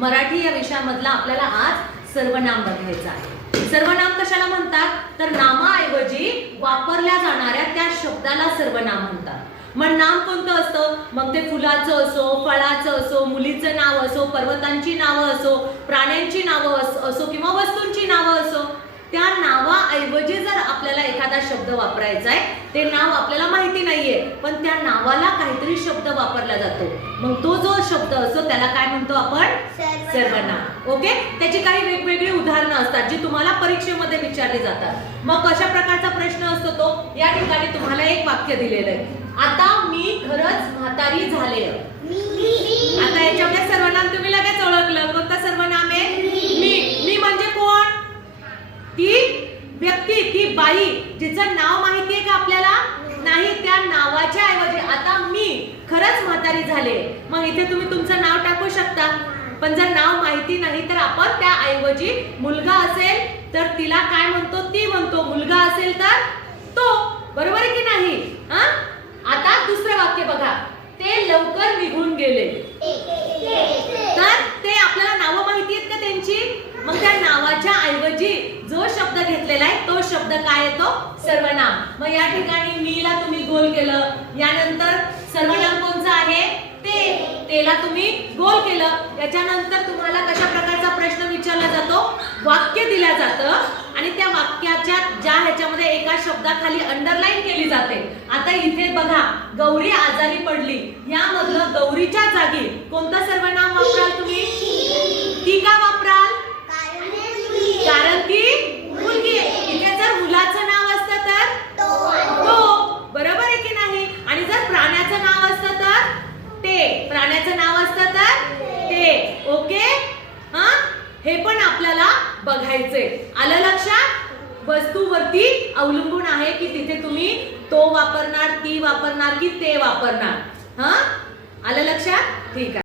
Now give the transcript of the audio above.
मराठी या विषयामधला आपल्याला आज सर्वनाम बघायचं आहे। सर्वनाम कशाला म्हणतात तर नामाऐवजी वापरल्या जाणाऱ्या त्या शब्दाला सर्वनाम म्हणतात। मग नाम कोणतं असतं मग ते फुलाचं असो, फळाचं असो, मुलीचं नाव असो, पर्वतांची नावं असो, प्राण्यांची नावं असो किंवा वस्तूंची नावं असो, त्या नावाऐवजी जर आपल्याला एखादा शब्द वापरायचा आहे, ते नाव आपल्याला माहिती नाहीये पण त्या नावाला काहीतरी शब्द वापरला जातो, मग तो जो शब्द असतो त्याला काय म्हणतो आपण सर्वनाम। ओके, त्याची काही वेगवेगळी उदाहरणं असतात जी तुम्हाला परीक्षेमध्ये विचारली जातात। मग कशा प्रकारचा प्रश्न असतो तो, या ठिकाणी तुम्हाला एक वाक्य दिलेलं आहे, आता मी खरंच म्हातारी झाले। आता याच्यामध्ये सर्वनाम तुम्ही लगेच ओळखलं, कोणतं सर्वनाम आहे मी म्हणजे कोण, ती व्यक्ती, ती बाई जिचं नाव माहितीये का आपल्याला नाही, त्या नावाच्या ऐवजी आता मी खरंच म्हातारी झाले, मग इथे तुम्ही तुमचं नाव टाकू शकता, पण जर नाव माहिती नाही तर आपण त्या ऐवजी मुलगा असेल तर तिला काय म्हणतो ती म्हणतो, मुलगा असेल तर तो, बरोबर आहे की नाही। आता दुसरं वाक्य बघा, ते लवकर निघून गेले, तर ते आपल्याला नावं माहिती आहेत का त्यांची, मग त्या नावाच्या ऐवजी जो शब्द घेतलेला आहे तो शब्द काय येतो सर्वनाम। मग या ठिकाणी मीला तुम्ही गोल केलं, यानंतर सर्वनाम कोणचं आहे तेला तुम्ही गोल केलं, याच्यानंतर तुम्हाला कशा प्रकारचा प्रश्न विचारला जातो, वाक्य दिलं जातं आणि त्या वाक्याच्या ज्या ह्याच्यामध्ये एका शब्दाखाली अंडरलाईन केली जाते। आता इथे बघा, गौरी आजारी पडली, यामधलं गौरीच्या जागी कोणतं सर्वनाम वापराल तुम्ही, ती का वापराल कारण ती मुलगी आहे। इथे जर मुलाचं नाव असतं तर तो, बरोबर आहे की नाही, आणि जर प्राण्याचं नाव असतं तर ते, प्राण्याचं नाव असतं तर ते। ओके, हे पण आपल्याला बघायचंय, आलं लक्षात। वस्तूवरती अवलंबून आहे की तिथे तुम्ही तो वापरणार, ती वापरणार की ते वापरणार, आलं लक्षात, ठीक आहे।